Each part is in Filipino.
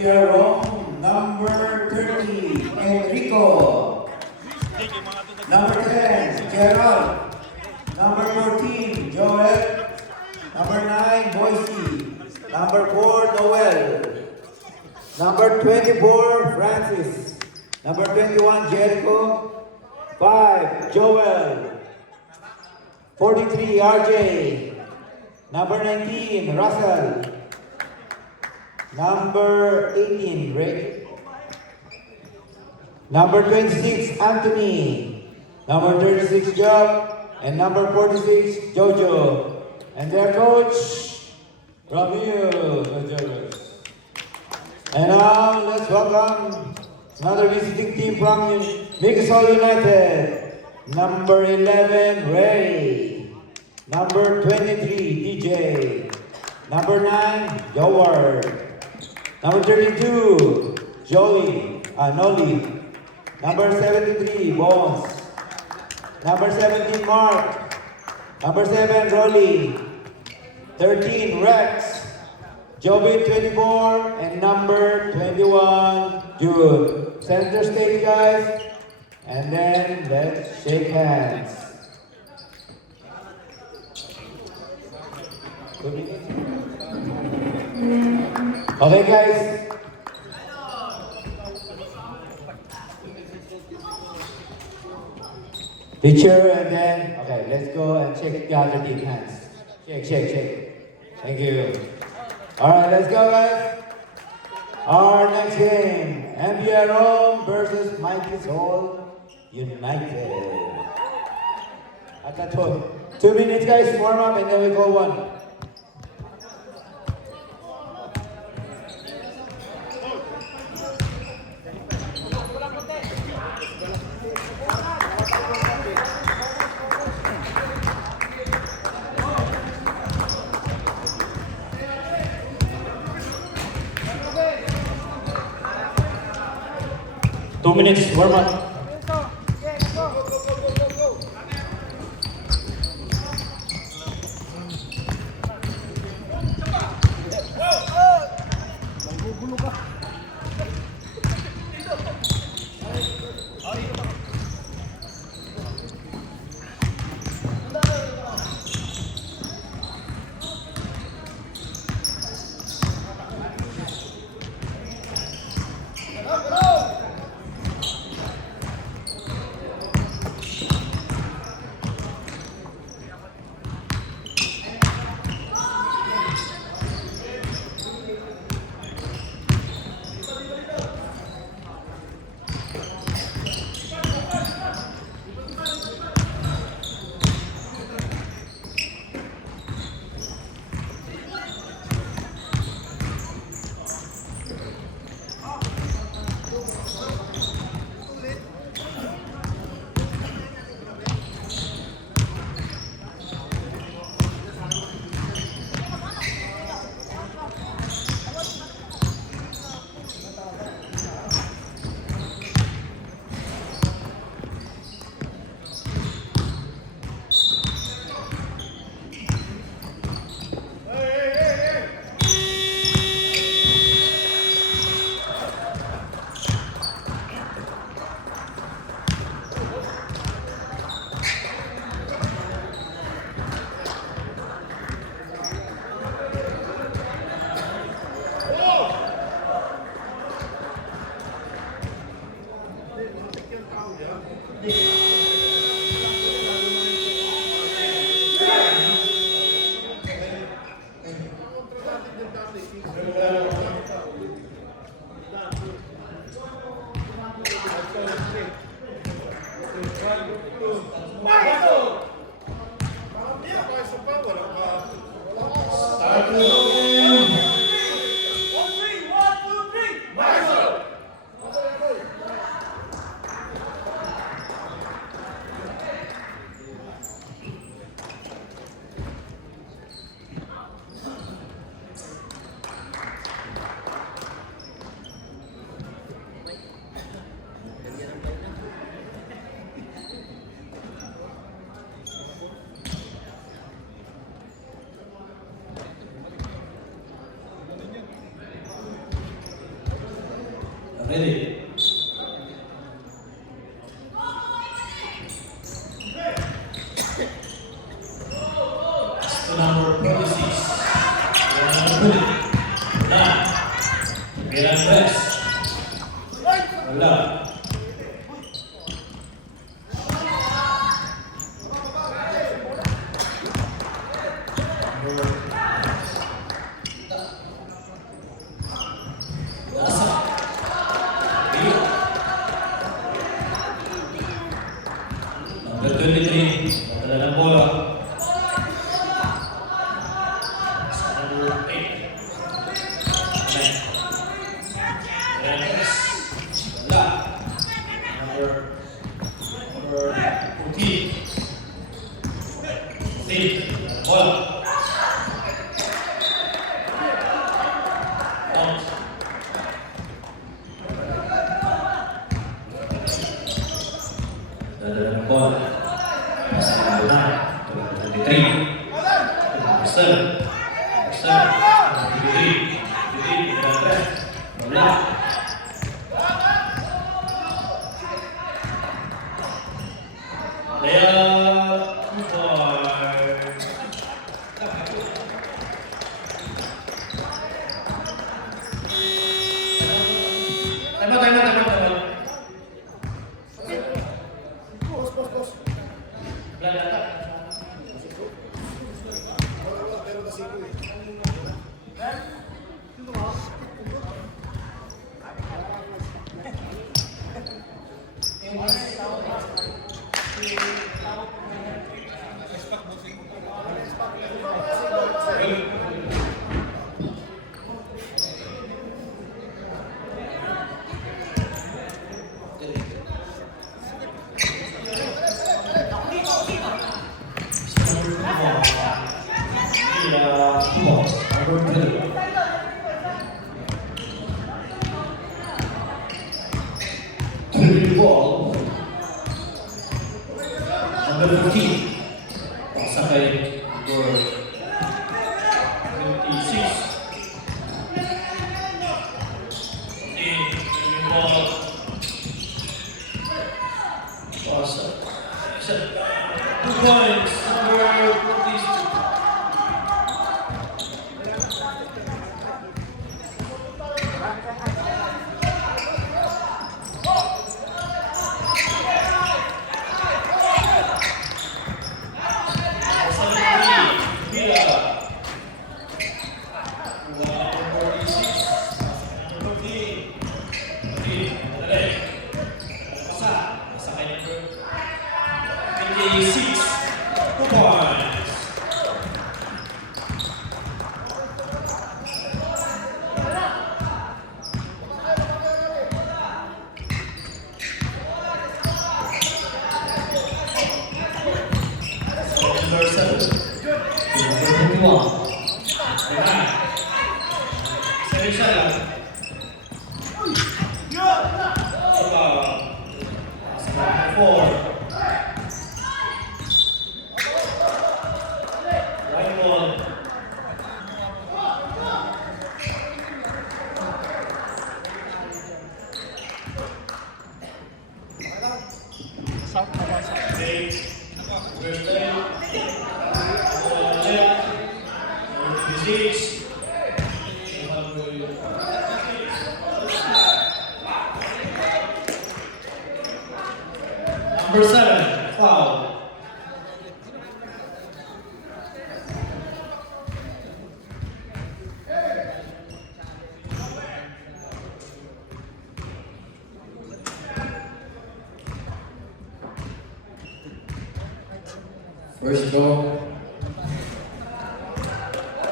NPR Rome, number 30, Enrico. Number 10, Gerald. Number 14, Joel. Number 9, Boise. Number 4, Noel. Number 24, Francis. Number 21, Jericho. 5, Joel. 43, RJ. Number 19, Russell. Number 18, Rick. Number 26, Anthony. Number 36, Job. And number 46, Jojo. And their coach, Ramil Gonzalez. And now, let's welcome another visiting team from Micasol United. Number 11, Ray. Number 23, DJ. Number 9, Howard. Number 32, Noli. Number 73, Bones. Number 17, Mark. Number 7, Rolly. 13, Rex. Joby, 24. And number 21, Jude. Center stage, guys. And then let's shake hands. 2 minutes. Okay, guys. Teacher, and then, okay, let's go and check the other team hands. Shake. Thank you. All right, let's go, guys. Our next game, NPR Rome versus Micasol United. At that point, 2 minutes, guys, warm up, and then we go one. Two minutes, warm up. Ready. To number 26. Number 20. Nah. Bilang press. Wala. Number 23, padala ng bola. Sa number 8. Wala. Number 14. Bola. Out. Padala ng bola. Sa number 9. 23. Number 7. 23. Wala. Ball. Number 15. Pasakay number 26. Ball. Pasok. 2 points. Number 42. Number 7. Number 21. Number 7, foul. First row.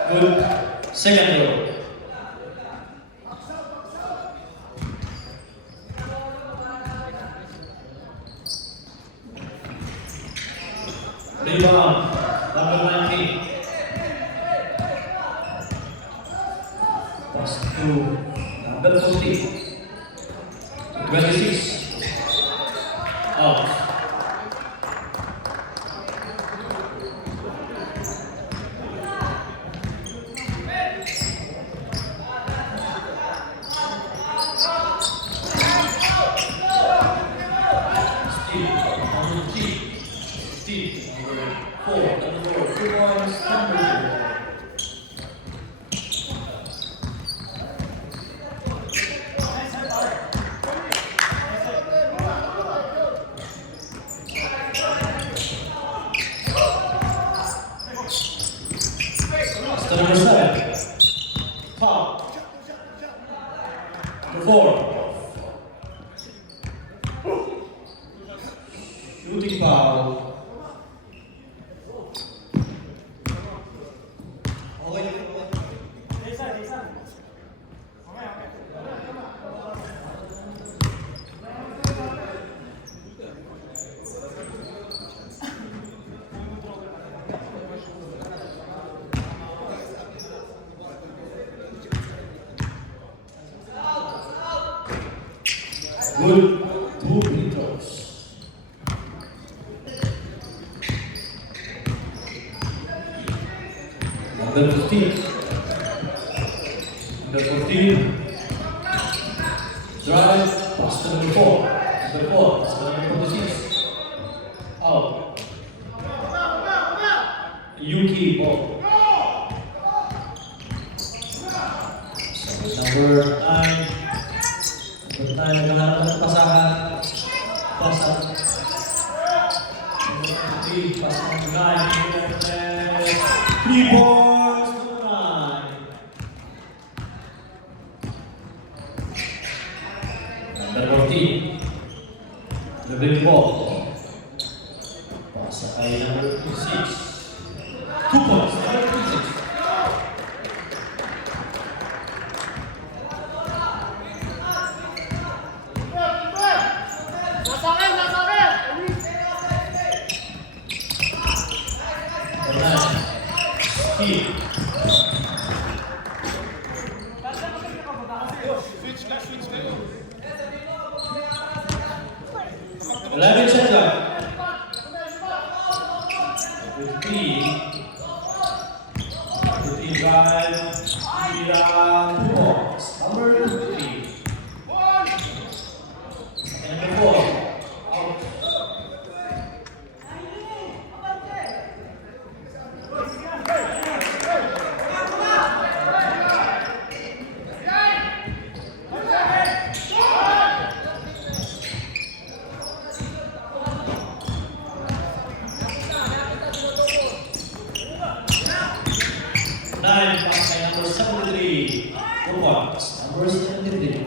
Good. Second row. Rebound, number 19. Pass to number 40. 26. Out. Foul. Number 4. Shooting foul. Good. 2 free throws. Number 15. Number 14. Drive. Pass to number 4. Number 4. Pass to number 46. Out. Yuki ball. So, number 9. Number 9, naghahanap ng pasahan. Pasan. Number 3, pasan ng 9. 3 balls to 9. Number 14. Dribbling ball. Pasa kay number 26. 2 points, number 26. Steve. Eleven set up. With 3 drive, 2 balls. Number 3. And number 4. Out. Nine, pass by number 73. 4 points. Number 73.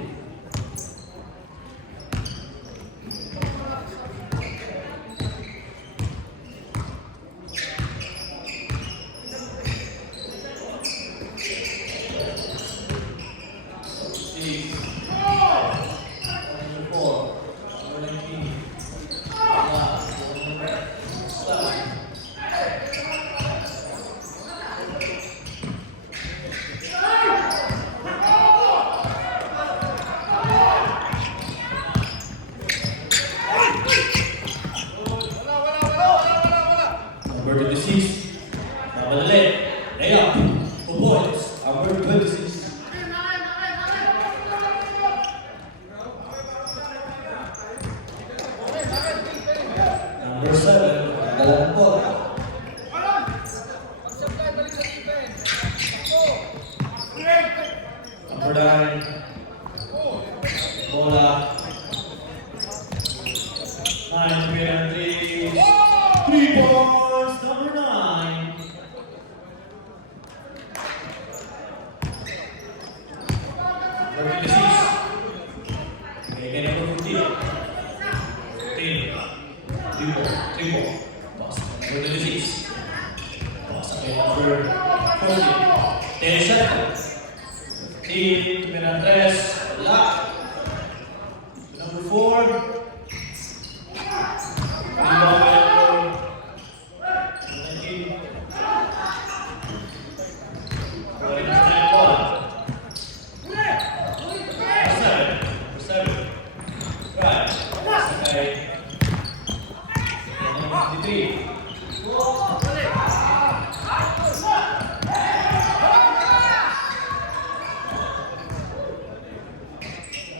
Six. Number 4. Number 19. Number 26, Nabalale, layup, 4 points. Number 26. Number 7, Nagalang ball. Number 9, bola. 9, 3 balls. Number 9. Number 26. Okay, number 15. 15. 3 ball. Pass. Number 26. Pass. Okay, number 14. 10 seconds. 15. Tumira 3. Wala. Number 4.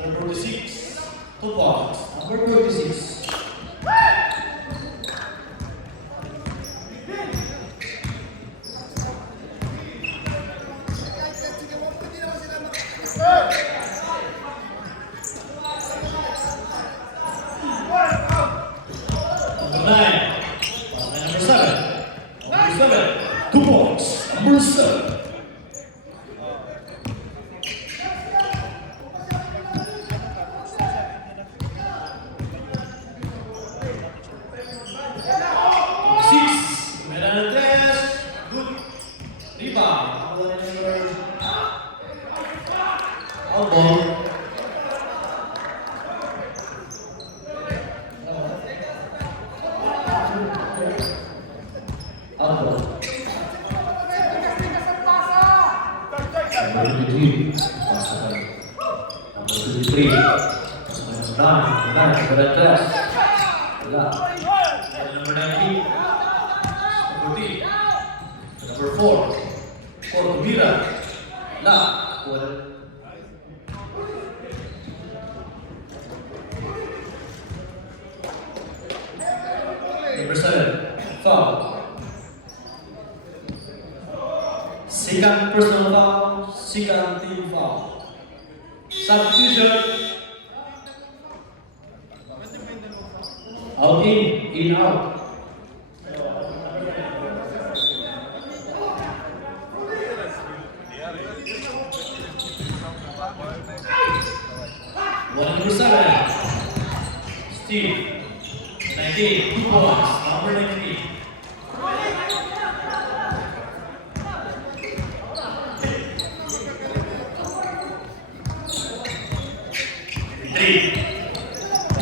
Number 46, 2 points. Number 46. Number 9. Number 7. Number 7. 2 points. Number 7. Out ball. Out ball. Number 23. Pasakan. Number 23. Pasakan. Number 3. Wala. Number 19. Number 14. Number 4. 4 Tumira. Wala. Wala. Number 7. Foul. Second personal foul. Second team foul. Substitution. Out in out. One number 7. Steve. 19. 2 points. Number 19.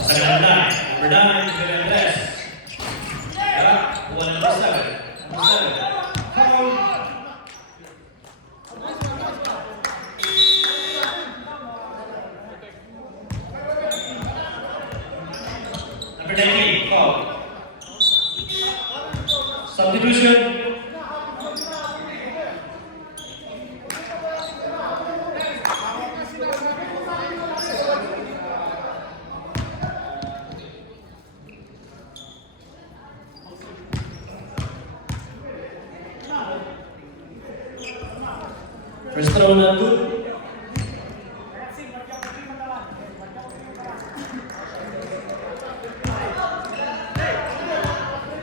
Pasangan 9. Number 9, Fernandez. Yeah, one number 7. Number 7. Foul. Number 19, foul. Substitution. First throw na good.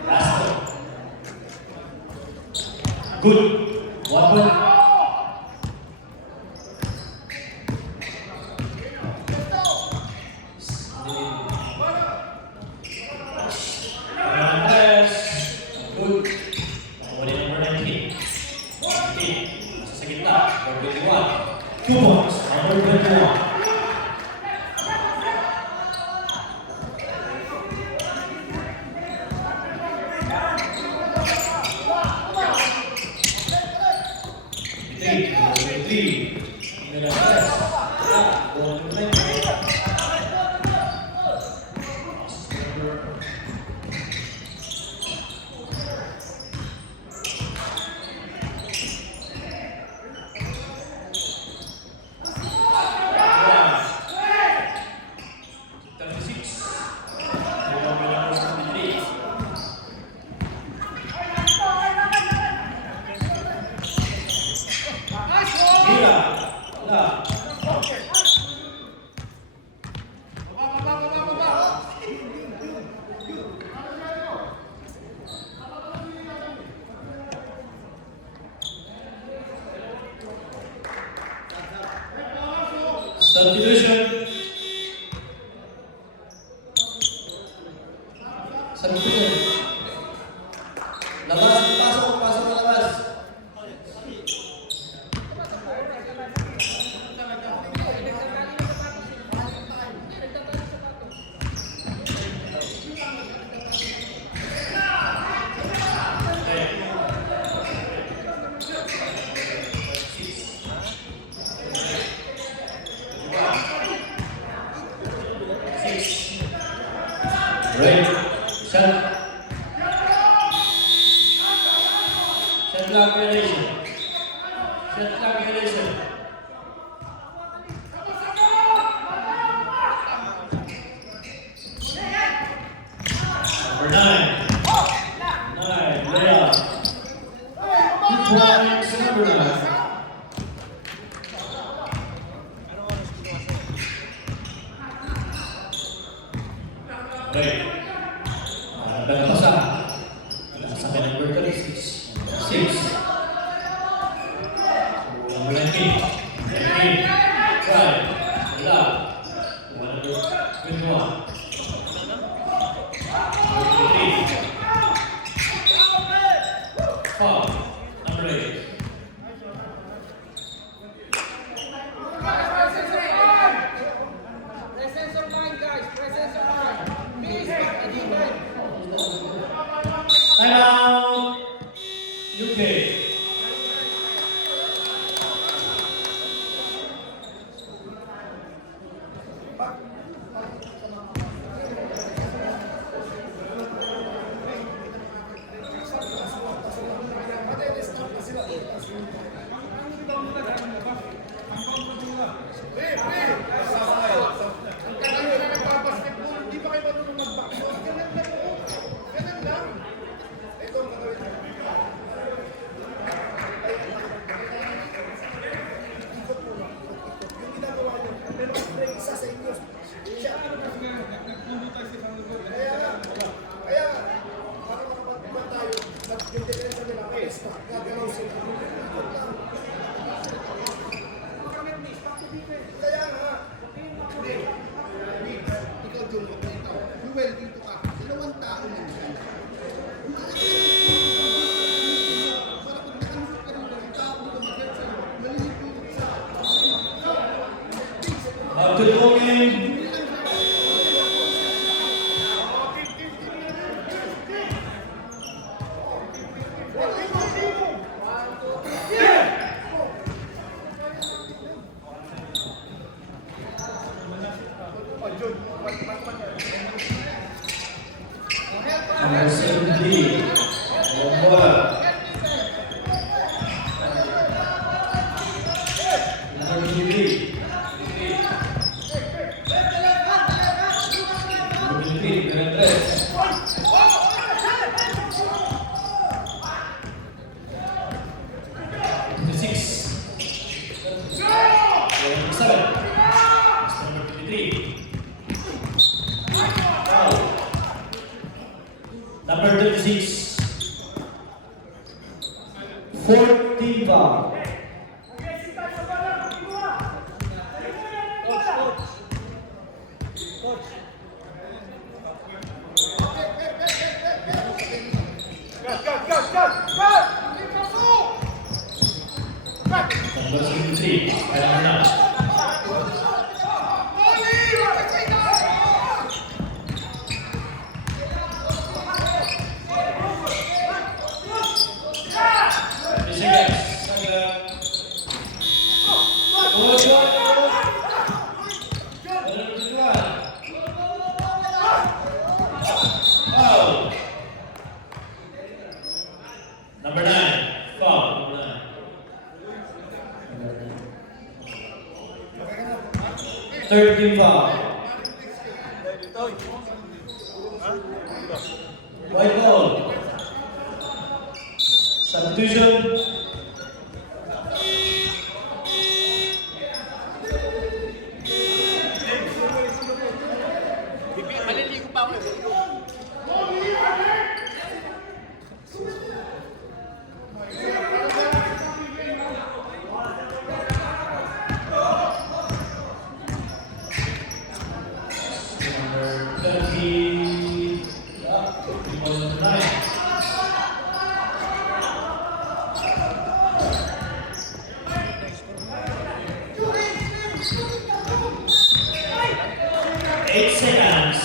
Last throw. Good. 1 point. Fernandez. Good. Wala number 19. 19. Sa gitna. Number 21. 2 points. Number 21. Substitution. Substitution. Labas, pasok na labas. Right. Shot. Shot clock violation. Shot clock violation. Number 9. 9. Layup. 2 points. Number 9. Right. Nagpasa. Nasa ka number 36. 6. Number 19. 19. 5. Wala. Number 21. 23. Foul. Number 8. Good morning. Number 17, Momola. Number 23. Number 36, 14 foul. Number 63, Kailangan na. Number 9, foul. Number 9. 13 foul. White ball. Substitution. Maliligo pa ako. Number 30. Number 9. Eight seconds.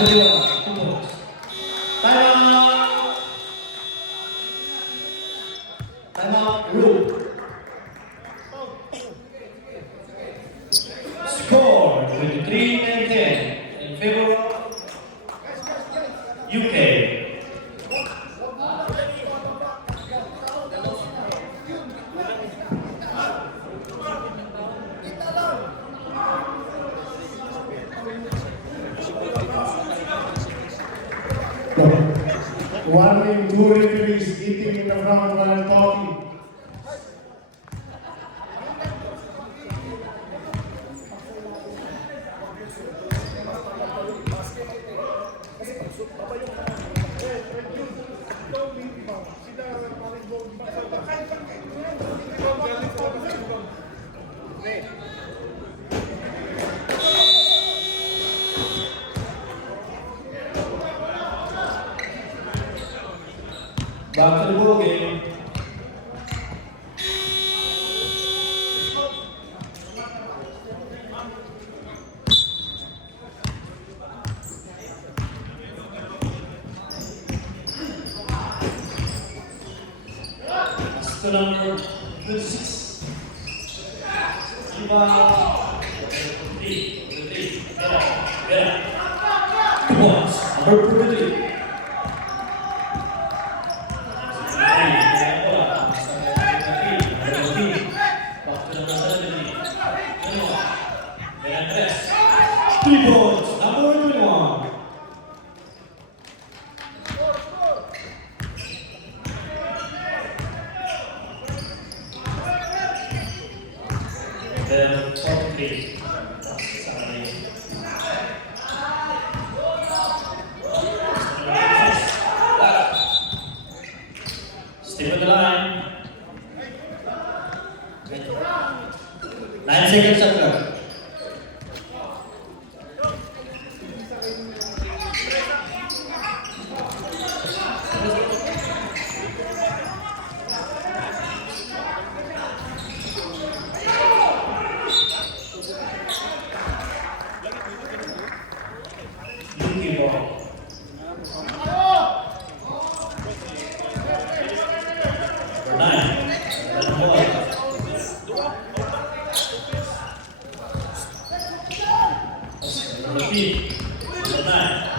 21, 2 points. Timeout! Timeout, rule. Score 23-10 in favor of UK. Warning, two referees eating in the front while talking. Back to the ball game. That's the number 26. Iba. 3. Vera. 2 points. Number 23. Three points, number 21. Then 43. Stay on the line. 9 seconds after. Lucky ball. Number 9. Number 1. Number 3. Number 9.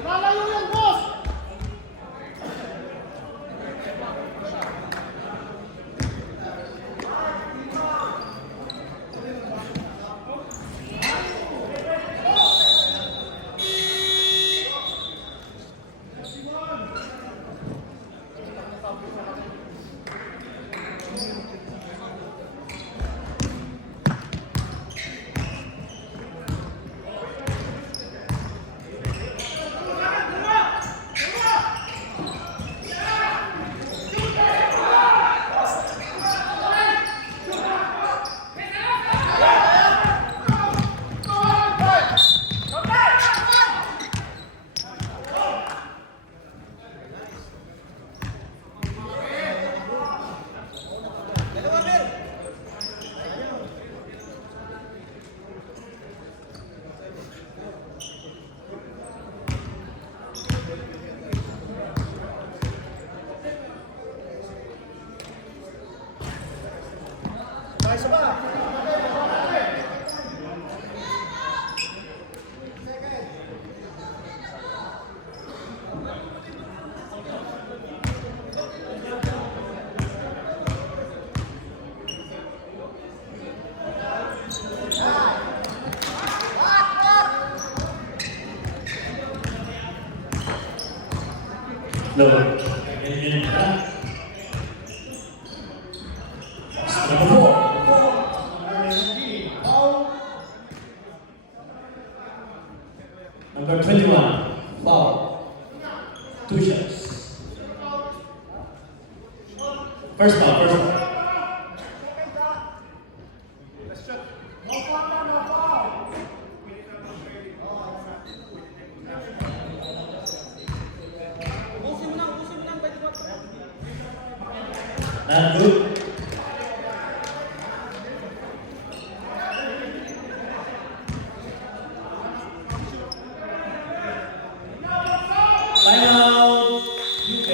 Lalayo yan, bro! Low. Ganyan ka. Number 4. Number 21. Foul. 2 shots. First foul. Not good. Timeout, UK.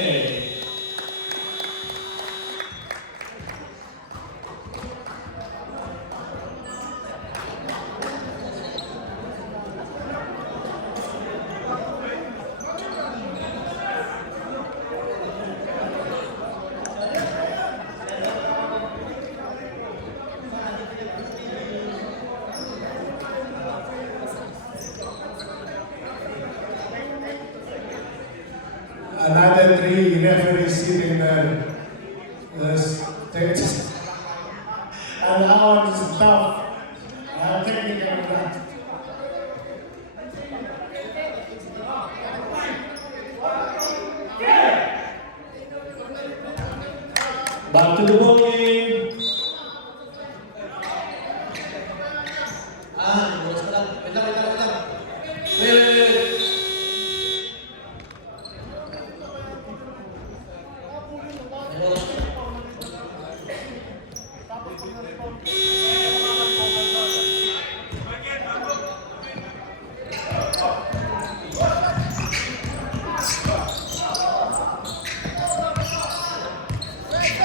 Another 3 referees sitting there. There's and that one is tough. Technical that. Back to the ball game. Bukas pa lang. Wait lang. Wait.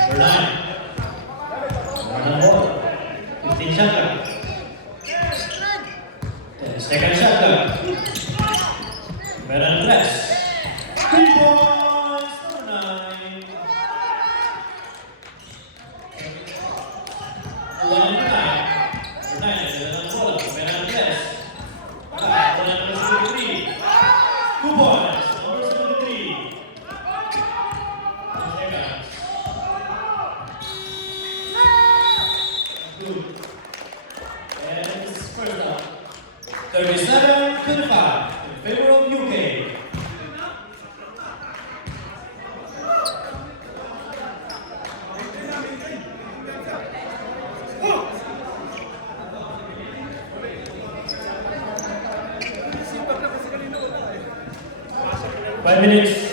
Number 9. Number 15 shot clock. 10-second shot clock. Meron press. 3 points to 9. 1 and 9. 9 and bola. Meron press. 1 2 points. Number 73. 10 seconds. Good. And this is first down. 37-25 in favor of UK. Five minutes.